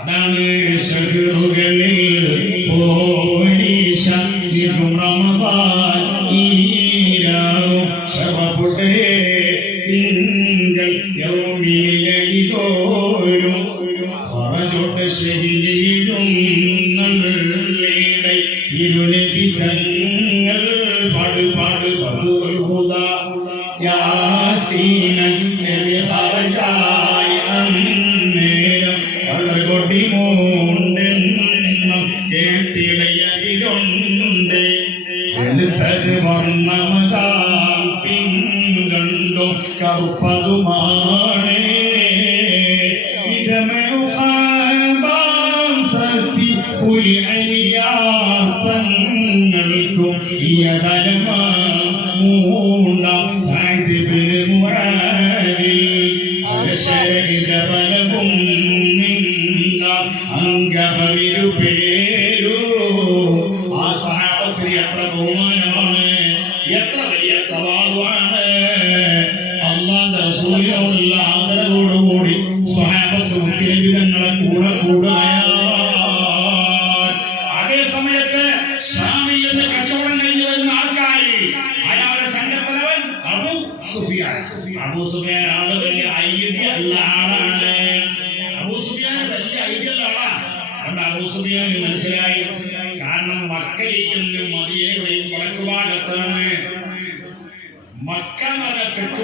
അതാണ് ശഹറുകളിൽ പോരിശിക്കും റമദാൻ ഈരാവും ശറഫുടെ തിങ്കൾ യൗമിലൈകോരും ഖറജുടെ ശഹീലും നല്ലീടൈ തിരുനബി തങ്ങൾ പാട് ബദുൽ ഹുദാ യാസീനൻ നബി ഖറജായി അന്നേരം കൊടിമൂണ്ടെന്നും കേട്ടിടയതിലുണ്ട് എഴുത്തത് വർണ്ണമതാം പിങ്കണ്ടോ കറുപ്പതുമാണ് ഇതമേം സത്തി പുലി അനിയാർത്തങ്ങൾക്കും യതരമാ മൂണ്ടാം സാഹിത്യത്തിന് മുഴാതി അശരിതബലവും അംഗമിരു പേരു ആ സ്വഹാബത്തിന് എത്ര ബഹുമാനമാണ്, എത്ര വലിയ തവാളുവാണ്. അല്ലാഹുവിന്റെ റസൂലിനോടുള്ള ആദരവോടുകൂടി സ്വഹാബത്ത് മുത്തനബിതങ്ങളെ കൂടുക. അതേ സമയത്ത് ഷാമിൽ നിന്ന് കച്ചവടം കഴിഞ്ഞു വരുന്ന ആൾക്കായി അയാളുടെ സംഘത്തലവൻ അബൂ സുഫിയാൻ ആള് വലിയ ഐഡിയ ഉള്ള ആളാണ്. അബൂ സുഫിയാൻ വലിയ ഐഡിയ ഉള്ള ആളാണ്. അബൂ സുഫിയാൻ മനസ്സിലായി, കാരണം മക്കയിൽ നിന്ന് മദീനയുടെയും വടക്ക് ഭാഗത്താണ്. മക്ക എന്ന തെക്ക്